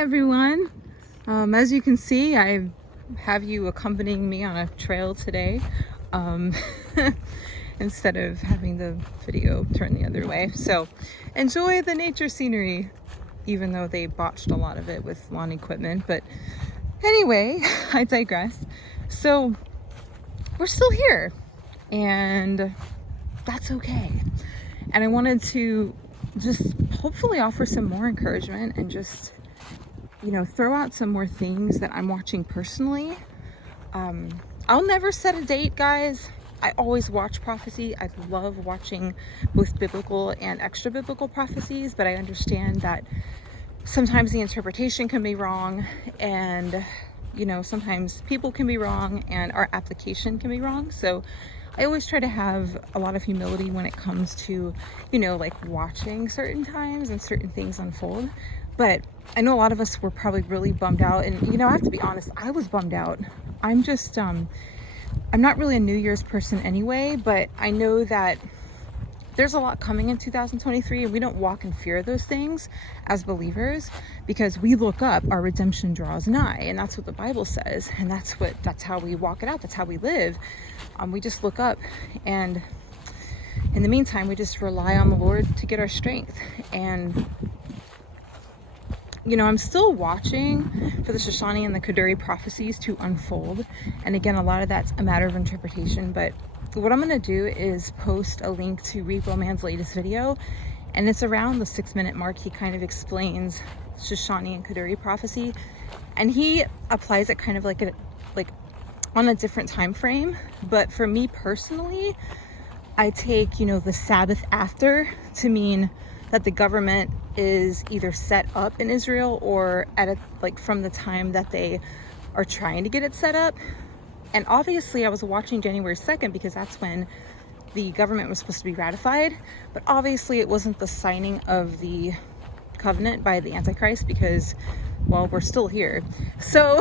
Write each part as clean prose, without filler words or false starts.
everyone. As you can see, I have you accompanying me on a trail today instead of having the video turn the other way. So enjoy the nature scenery, even though they botched a lot of it with lawn equipment. But anyway, I digress. So we're still here and that's okay. And I wanted to just hopefully offer some more encouragement and just, you know, throw out some more things that I'm watching personally. I'll never set a date, guys. I always watch prophecy. I love watching both biblical and extra biblical prophecies, but I understand that sometimes the interpretation can be wrong, and you know, sometimes people can be wrong and our application can be wrong. So I always try to have a lot of humility when it comes to, you know, like watching certain times and certain things unfold. But I know a lot of us were probably really bummed out, and you know, I have to be honest, I was bummed out. I'm just I'm not really a New Year's person anyway, but I know that there's a lot coming in 2023, and we don't walk in fear of those things as believers, because we look up, our redemption draws nigh, and that's what the Bible says, and that's how we walk it out. That's how we live. We just look up, and in the meantime, we just rely on the Lord to get our strength. And you know, I'm still watching for the Shoshani and the Kaduri prophecies to unfold, and again, a lot of that's a matter of interpretation. But what I'm going to do is post a link to Reed Bowman's latest video, and it's around the 6-minute mark. He kind of explains Shoshani and Kaduri prophecy, and he applies it kind of like on a different time frame. But for me personally, I take, you know, the Sabbath after to mean that the government is either set up in Israel or at a, like from the time that they are trying to get it set up. And obviously I was watching January 2nd because that's when the government was supposed to be ratified, but obviously it wasn't the signing of the covenant by the Antichrist, because, well, we're still here. So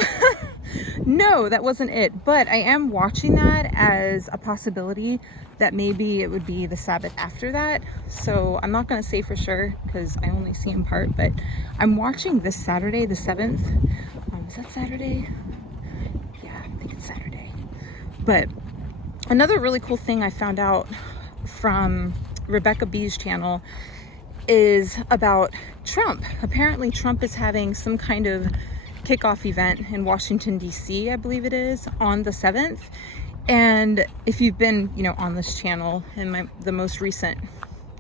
no, that wasn't it. But I am watching that as a possibility that maybe it would be the Sabbath after that. So I'm not going to say for sure because I only see in part, but I'm watching this Saturday, the 7th. Is that Saturday? Yeah, I think it's Saturday. But another really cool thing I found out from Rebecca B's channel is about Trump. Apparently Trump is having some kind of kickoff event in Washington, D.C., I believe it is, on the 7th. And if you've been, you know, on this channel in the most recent,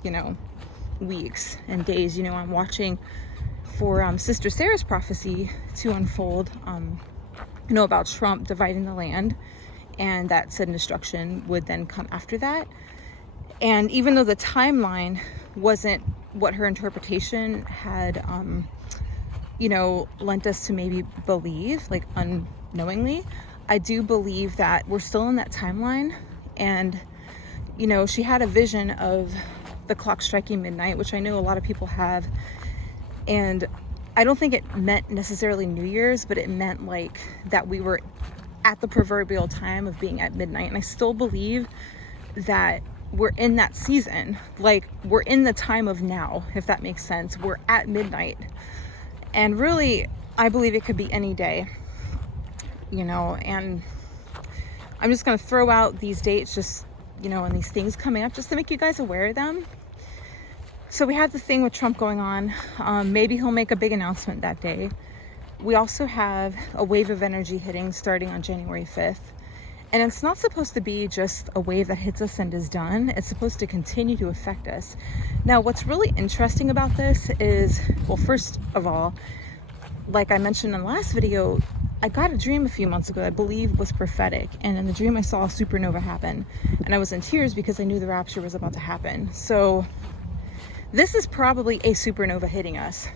you know, weeks and days, you know, I'm watching for Sister Sarah's prophecy to unfold, you know, about Trump dividing the land, and that said destruction would then come after that. And even though the timeline wasn't what her interpretation had, you know, lent us to maybe believe, like unknowingly, I do believe that we're still in that timeline. And, you know, she had a vision of the clock striking midnight, which I know a lot of people have. And I don't think it meant necessarily New Year's, but it meant like that we were at the proverbial time of being at midnight. And I still believe that we're in that season. Like, we're in the time of now, if that makes sense. We're at midnight. And really, I believe it could be any day, you know. And I'm just going to throw out these dates, just, you know, and these things coming up, just to make you guys aware of them. So we have the thing with Trump going on. Maybe he'll make a big announcement that day. We also have a wave of energy hitting starting on January 5th. And it's not supposed to be just a wave that hits us and is done. It's supposed to continue to affect us. Now, what's really interesting about this is, well, first of all, like I mentioned in the last video, I got a dream a few months ago I believe was prophetic. And in the dream, I saw a supernova happen. And I was in tears because I knew the rapture was about to happen. So this is probably a supernova hitting us.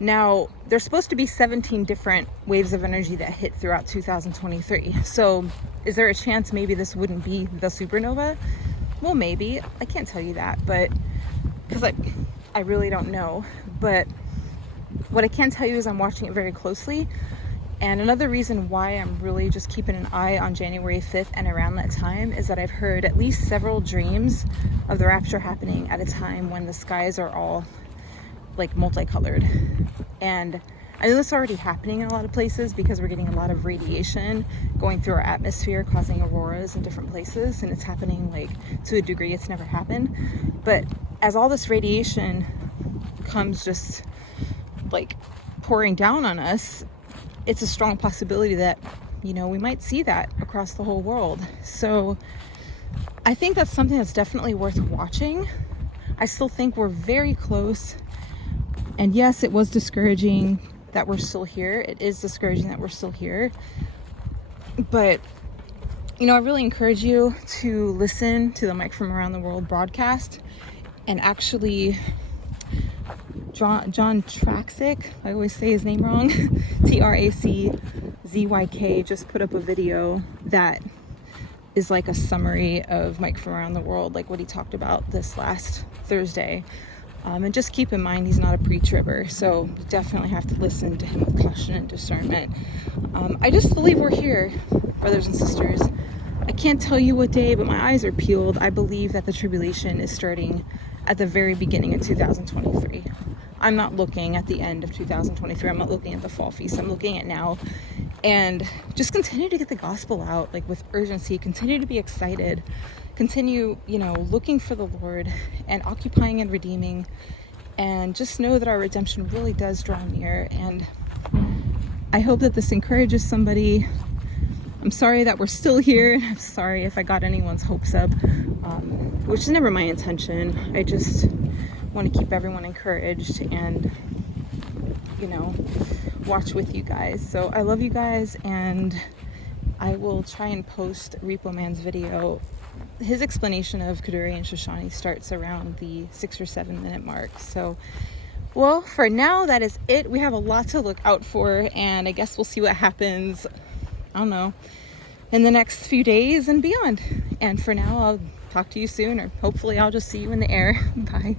Now, there's supposed to be 17 different waves of energy that hit throughout 2023. So is there a chance maybe this wouldn't be the supernova? Well, maybe. I can't tell you that, but because I really don't know. But what I can tell you is I'm watching it very closely. And another reason why I'm really just keeping an eye on January 5th and around that time is that I've heard at least several dreams of the rapture happening at a time when the skies are all like multicolored. And I know it's already happening in a lot of places because we're getting a lot of radiation going through our atmosphere, causing auroras in different places, and it's happening like to a degree it's never happened. But as all this radiation comes just like pouring down on us, it's a strong possibility that, you know, we might see that across the whole world. So I think that's something that's definitely worth watching. I still think we're very close. And yes, it was discouraging that we're still here. It is discouraging that we're still here. But, you know, I really encourage you to listen to the Mike from Around the World broadcast. And actually, John Traczyk, I always say his name wrong, Traczzyk, just put up a video that is like a summary of Mike from Around the World, like what he talked about this last Thursday. And just keep in mind, he's not a pre-tribber, so you definitely have to listen to him with caution and discernment. I just believe we're here, brothers and sisters. I can't tell you what day, but my eyes are peeled. I believe that the tribulation is starting at the very beginning of 2023. I'm not looking at the end of 2023. I'm not looking at the fall feast. I'm looking at now. And just continue to get the gospel out, like with urgency. Continue to be excited. Continue, you know, looking for the Lord and occupying and redeeming. And just know that our redemption really does draw near. And I hope that this encourages somebody. I'm sorry that we're still here. I'm sorry if I got anyone's hopes up, which is never my intention. I just want to keep everyone encouraged and, you know, watch with you guys. So I love you guys, and I will try and post Repo Man's video. His explanation of Kaduri and Shoshani starts around the 6 or 7 minute mark. So, well, for now, that is it. We have a lot to look out for, and I guess we'll see what happens, I don't know, in the next few days and beyond. And for now, I'll talk to you soon, or hopefully I'll just see you in the air. Bye.